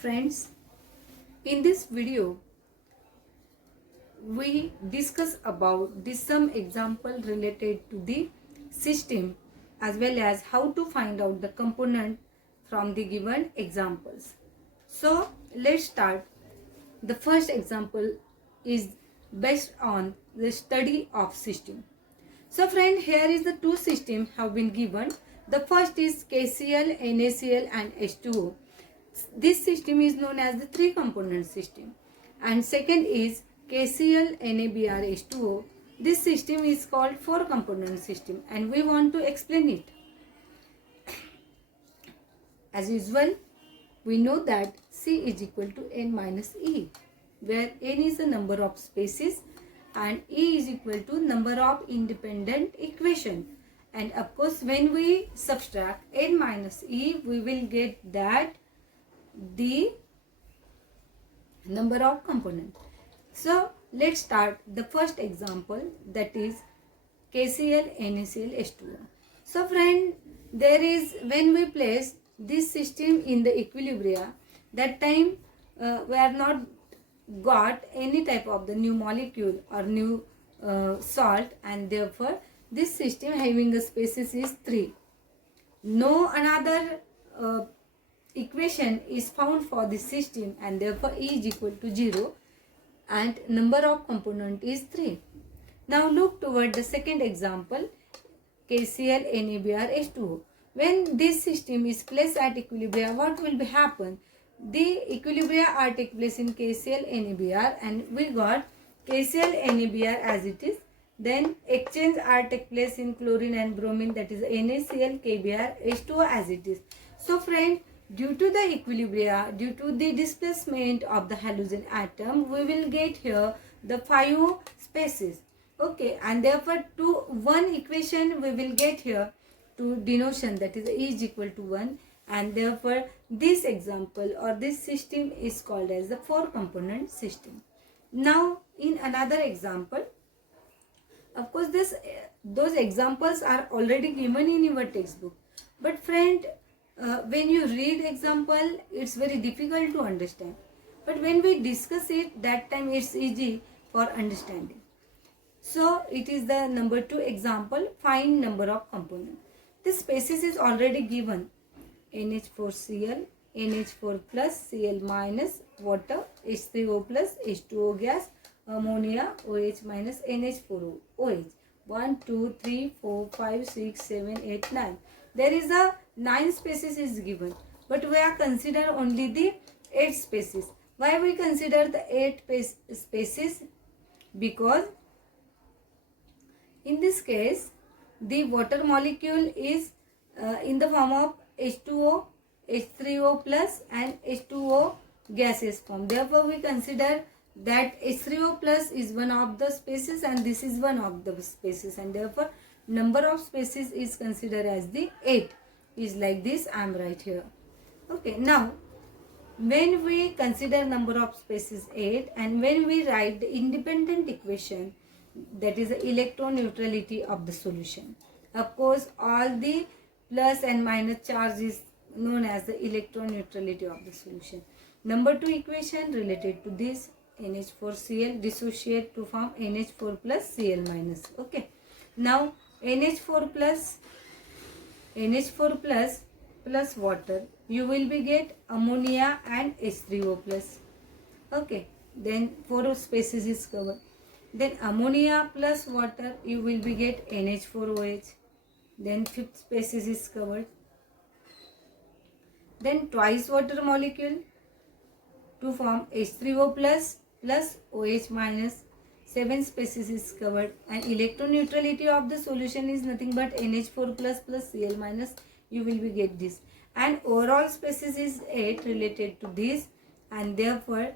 Friends, in this video we discuss about some example related to the system as well as how to find out the component from the given examples. So let's start. The first example is based on the study of system. So friend, here is the two systems have been given. The first is KCl, NaCl and H2O. This system is known as the three component system. And second is KCl, NaBr, H2O. This system is called four component system and we want to explain it. As usual, we know that C is equal to N minus E, where N is the number of spaces and E is equal to number of independent equation. And of course, when we subtract N minus E, we will get that the number of components. So let's start the first example, that is KCl, NaCl, H2O. So friend, there is, when we place this system in the equilibria, that time we have not got any type of the new molecule or new salt, and therefore this system having a species is 3. No another equation is found for this system and therefore E is equal to 0 and number of component is 3. Now look toward the second example, KCl, NaBr, H2O. When this system is placed at equilibria, what will be happen? The equilibria are take place in KCl, NaBr, and we got KCl, NaBr as it is. Then exchange are take place in chlorine and bromine, that is NaCl, KBr, H2O as it is. So friend, due to the equilibria, due to the displacement of the halogen atom, we will get here the 5 spaces. Okay, and therefore to one equation we will get here to denotation, that is E is equal to 1, and therefore this example or this system is called as the four component system. Now in another example, of course those examples are already given in your textbook, but friend, when you read example, it's very difficult to understand, but when we discuss it, that time it's easy for understanding. So it is the number 2 example, find number of components. This species is already given, NH4Cl, NH4 plus, Cl minus, water, H3O plus, H2O gas, ammonia, OH minus, NH4O, OH. 1, 2, 3, 4, 5, 6, 7, 8, 9. There is a 9 species is given, but we are consider only the 8 species. Why we consider the 8 species? Because in this case, the water molecule is in the form of H2O, H3O plus and H2O gaseous form. Therefore, we consider that H3O plus is one of the species and this is one of the species, and therefore number of species is considered as the 8. Is like this, I am right here. Okay, now when we consider number of species 8 and when we write the independent equation, that is the electron neutrality of the solution. Of course, all the plus and minus charge is known as the electron neutrality of the solution. Number 2 equation related to this, NH4Cl dissociate to form NH4 plus Cl minus. Okay. Now NH4 plus water, you will be get ammonia and H3O plus. Okay. Then 4 species is covered. Then ammonia plus water, you will be get NH4OH. Then 5th species is covered. Then twice water molecule to form H3O plus OH minus. 7 species is covered, and electron neutrality of the solution is nothing but NH4 plus Cl minus. You will be get this, and overall species is 8 related to this, and therefore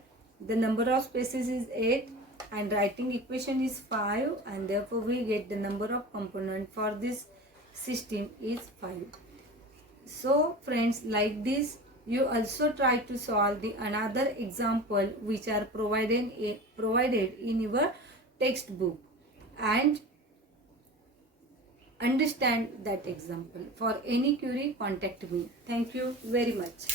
the number of species is 8 and writing equation is 5, and therefore we get the number of component for this system is 5. So friends, like this you also try to solve the another example which are provided in your textbook and understand that example. For any query, contact me. Thank you very much.